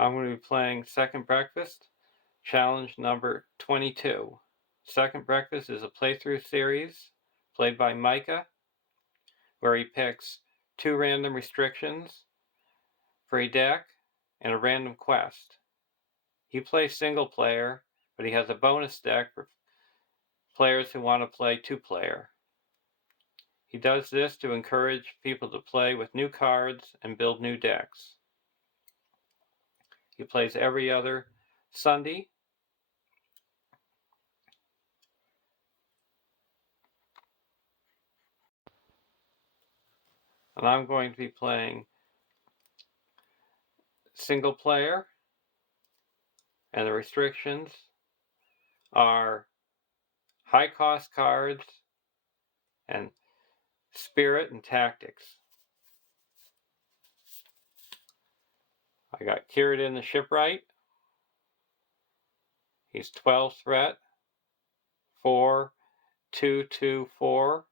I'm going to be playing Second Breakfast, challenge number 22. Second Breakfast is a playthrough series played by Micah, where he picks 2 random restrictions for a deck and a random quest. He plays single player, but he has a bonus deck for players who want to play 2-player. He does this to encourage people to play with new cards and build new decks. He plays every other Sunday. And I'm going to be playing single player, and the restrictions are high cost cards and spirit and tactics. I got Kieran the Shipwright. He's 12 threat, 4/2/2/4,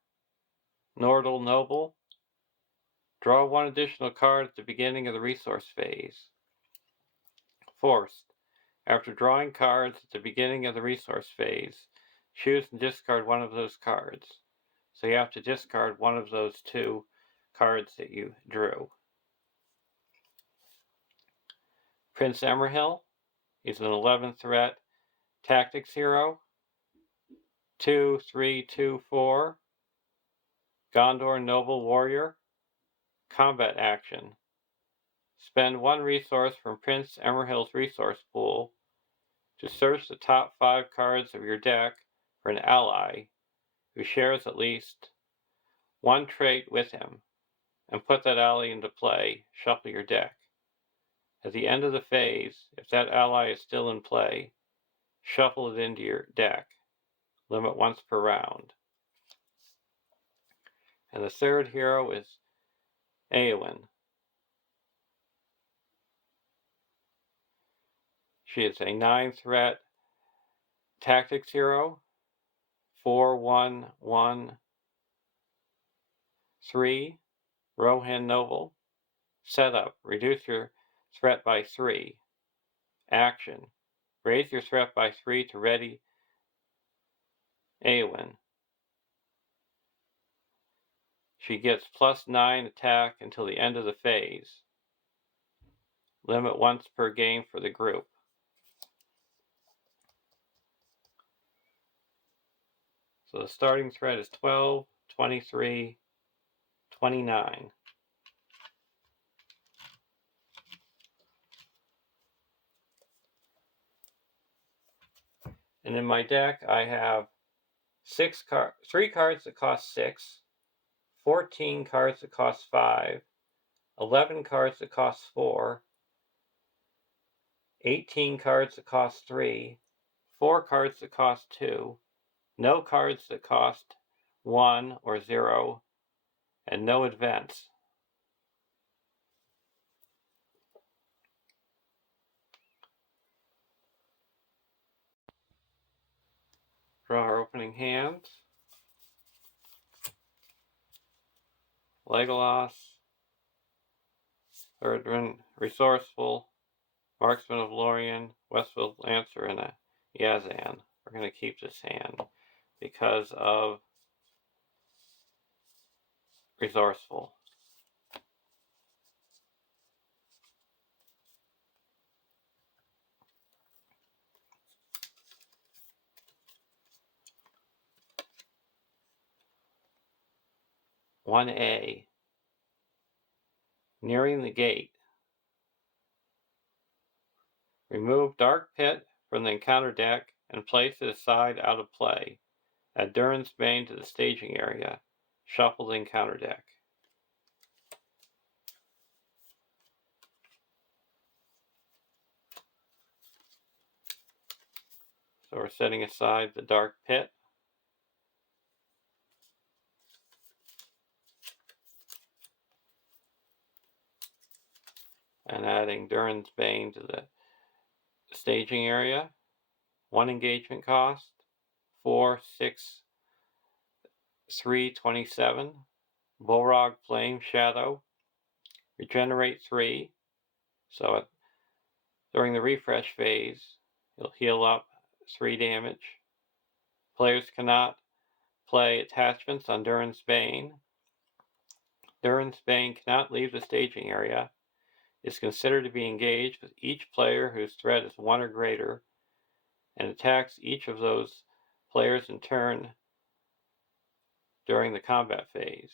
Nordal Noble. Draw 1 additional card at the beginning of the resource phase. Forced. After drawing cards at the beginning of the resource phase, choose and discard one of those cards. So you have to discard one of those 2 cards that you drew. Prince Emerhill, he's an 11 threat tactics hero. 2/3/2/4, Gondor Noble Warrior. Combat action. Spend 1 resource from Prince Emerhill's resource pool to search the top 5 cards of your deck for an ally who shares at least 1 trait with him, and put that ally into play. Shuffle your deck. At the end of the phase, if that ally is still in play, shuffle it into your deck. Limit once per round. And the third hero is Eowyn. She is a 9 threat tactics hero. 4/1/1/3, Rohan Noble. Setup. Reduce your threat by 3. Action. Raise your threat by 3 to ready Eowyn. She gets +9 attack until the end of the phase. Limit once per game for the group. So the starting threat is 12, 23, 29. And in my deck, I have 3 cards that cost 6, 14 cards that cost 5, 11 cards that cost 4, 18 cards that cost 3, 4 cards that cost 2, no cards that cost 1 or 0, and no events. Draw our opening hand. Legolas, Erdrin, Resourceful, Marksman of Lorien, Westfield Lancer, and a Yazan. We're going to keep this hand because of Resourceful. One A. Nearing the gate. Remove Dark Pit from the encounter deck and place it aside out of play. Add Durin's Bane to the staging area. Shuffle the encounter deck. So we're setting aside the Dark Pit. And adding Durin's Bane to the staging area. 1 engagement cost. 4, 6, 3, 27. Bullrog Flame Shadow. Regenerate 3. So During the refresh phase, he'll heal up 3 damage. Players cannot play attachments on Durin's Bane. Durin's Bane cannot leave the staging area. Is considered to be engaged with each player whose threat is 1 or greater, and attacks each of those players in turn during the combat phase.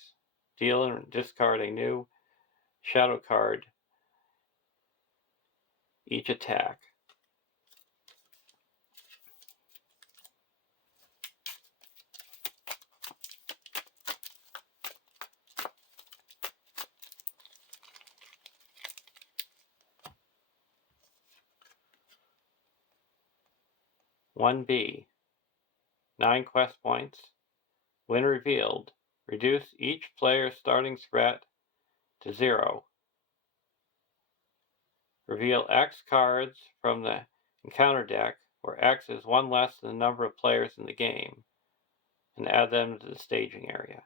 Deal and discard a new shadow card each attack. One B, 9 quest points. When revealed, reduce each player's starting threat to 0. Reveal X cards from the encounter deck, where X is 1 less than the number of players in the game, and add them to the staging area.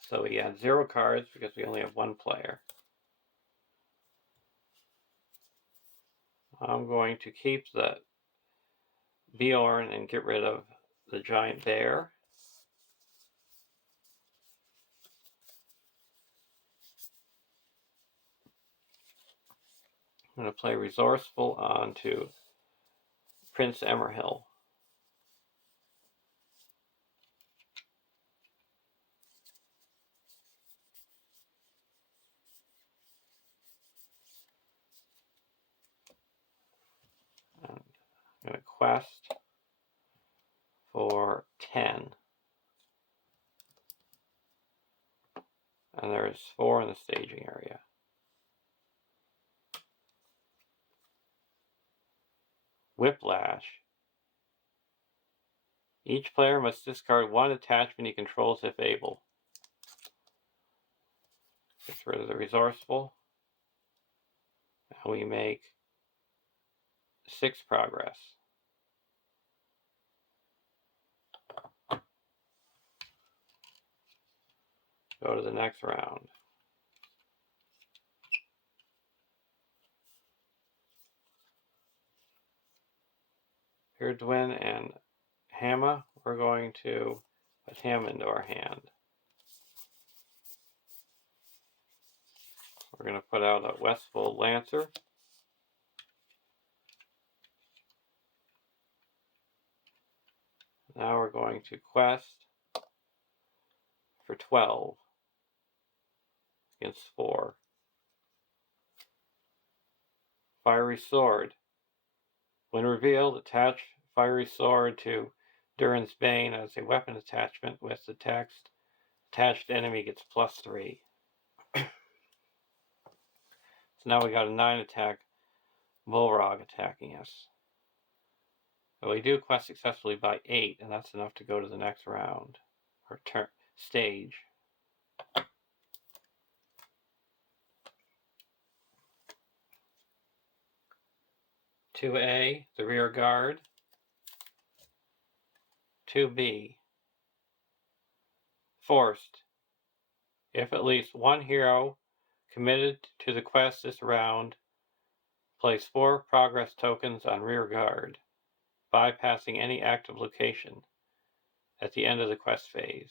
So we add 0 cards because we only have 1 player. I'm going to keep the Bjorn and get rid of the giant bear. I'm going to play Resourceful onto Prince Emerhill. And I'm going to quest for 10. And there's 4 in the staging area. Whiplash. Each player must discard 1 attachment he controls if able. Get rid of the Resourceful. And we make 6 progress. Go to the next round. Herdwin and Hamma, we're going to put him into our hand. We're going to put out a Westfold Lancer. Now we're going to quest for 12 against 4. Fiery Sword. When revealed, attach Fiery Sword to Durin's Bane as a weapon attachment with the text, attached enemy gets +3. So now we got a 9 attack Volrog attacking us. But we do quest successfully by 8, and that's enough to go to the next round, or stage. (2A), the rear guard. 2B, forced. If at least 1 hero committed to the quest this round, place 4 progress tokens on rear guard, bypassing any active location at the end of the quest phase.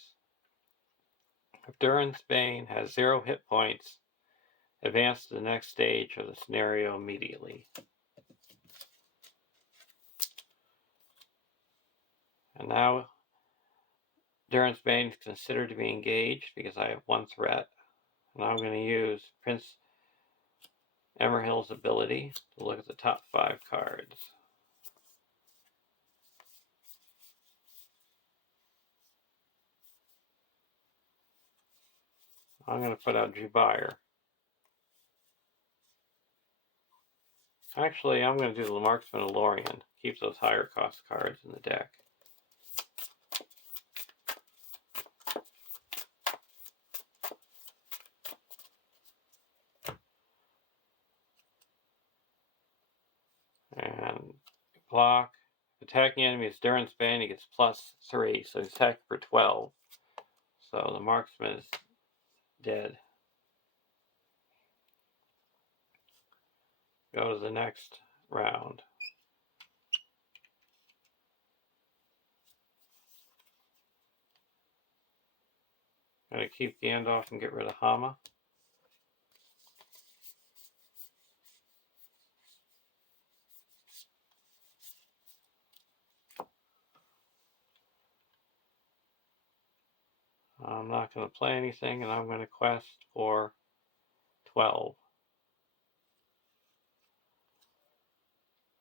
If Durin's Bane has 0 hit points, advance to the next stage of the scenario immediately. And now Durin's Bane is considered to be engaged because I have 1 threat. And I'm going to use Prince Emerhill's ability to look at the top 5 cards. I'm going to put out Jubair. Actually, I'm going to do the Marksman of Lorien. Keep those higher cost cards in the deck. And block. Attacking enemy is Durin's Bane, he gets +3, so he's attacking for 12. So the Marksman is dead. go to the next round. Gonna keep Gandalf and get rid of Hama. I'm not going to play anything, and I'm going to quest for 12.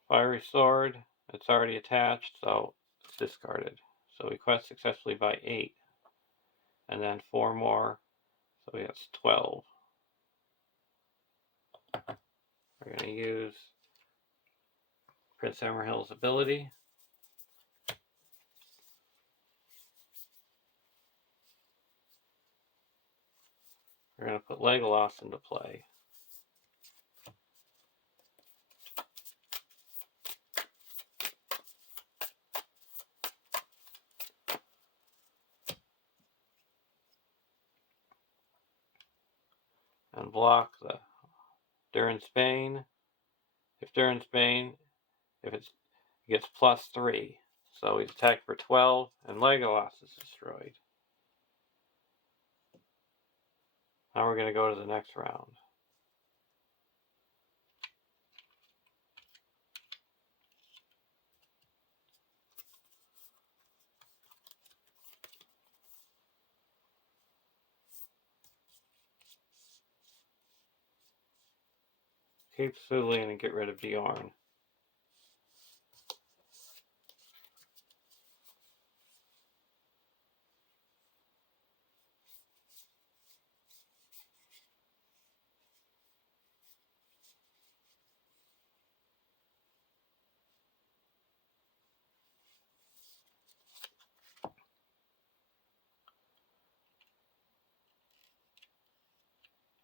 Fiery Sword, it's already attached, so it's discarded. So we quest successfully by 8. And then 4 more, so that's 12. We're going to use Prince Emerhild's ability. We're going to put Legolas into play. And block the Durin's Bane. If Durin's Bane, if it gets +3. So he's attacked for 12, and Legolas is destroyed. Now we're going to go to the next round. Keep Sulin and get rid of Bjorn.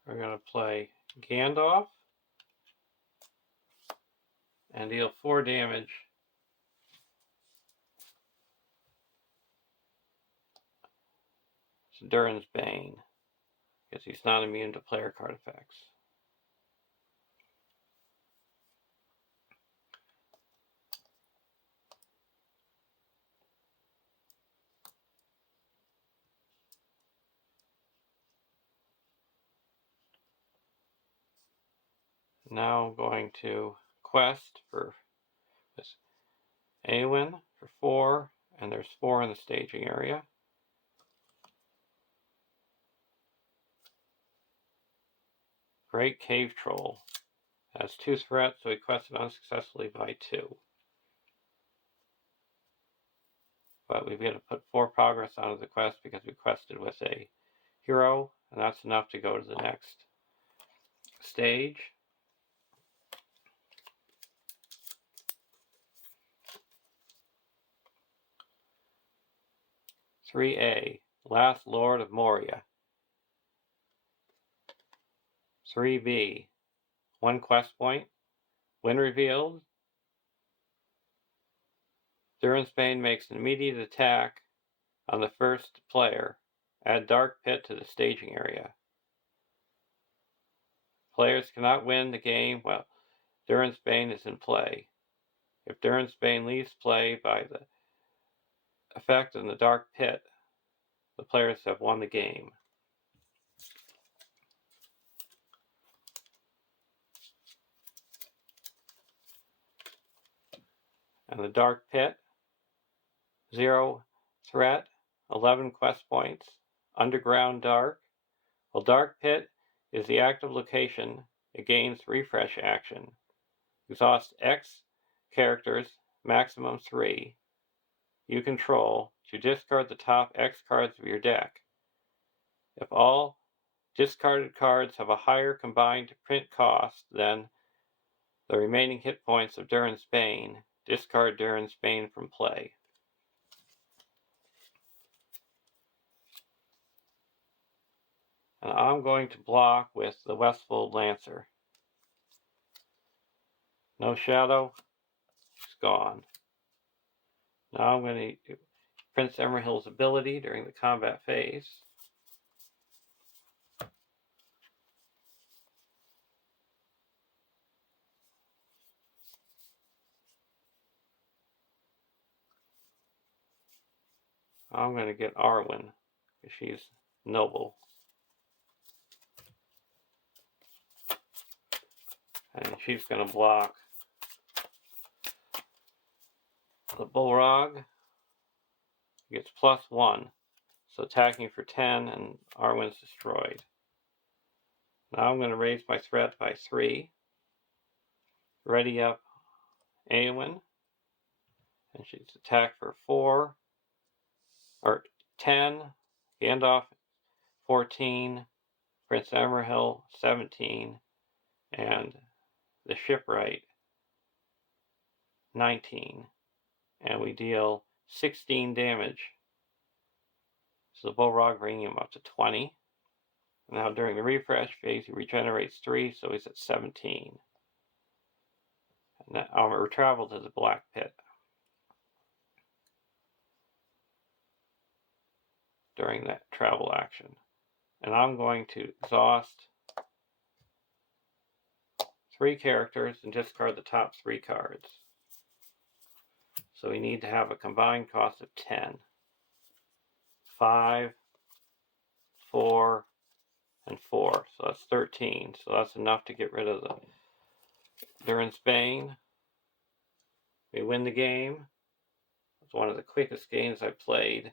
We're going to play Gandalf and deal 4 damage to Durin's Bane, because he's not immune to player card effects. Now I'm going to quest for this Awen for 4, and there's 4 in the staging area. Great Cave Troll has 2 threats, so he quested unsuccessfully by 2. But we've got to put 4 progress onto the quest because we quested with a hero, and that's enough to go to the next stage. (3A) Last Lord of Moria. (3B) 1 quest point. When revealed, Durin's Bane makes an immediate attack on the first player. Add Dark Pit to the staging area. Players cannot win the game while Durin's Bane is in play. If Durin's Bane leaves play by the effect in the Dark Pit, the players have won the game. And the Dark Pit, 0 threat, 11 quest points. Underground Dark. While Dark Pit is the active location, it gains refresh action. Exhaust X characters, maximum 3. You control to discard the top X cards of your deck. If all discarded cards have a higher combined print cost than the remaining hit points of Durin's Bane, discard Durin's Bane from play. And I'm going to block with the Westfold Lancer. No shadow, it's gone. Now I'm going to Prince Emerhild's ability during the combat phase. I'm going to get Arwen, because she's noble. And she's going to block the Bullrog. Gets +1. So attacking for 10, and Arwen's destroyed. Now I'm going to raise my threat by 3. Ready up Eowyn. And she's attacked for 4. Or 10. Gandalf 14. Prince Emerhill 17. And the Shipwright 19. And we deal 16 damage. So the Bullrog bringing him up to 20. Now during the refresh phase he regenerates 3, so he's at 17. And now I'll travel to the Black Pit during that travel action. And I'm going to exhaust 3 characters and discard the top 3 cards. So we need to have a combined cost of 10. 5, 4, and 4. So that's 13. So that's enough to get rid of the Durin's Bane. We win the game. It's one of the quickest games I've played.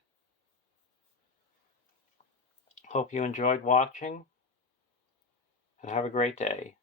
Hope you enjoyed watching, and have a great day.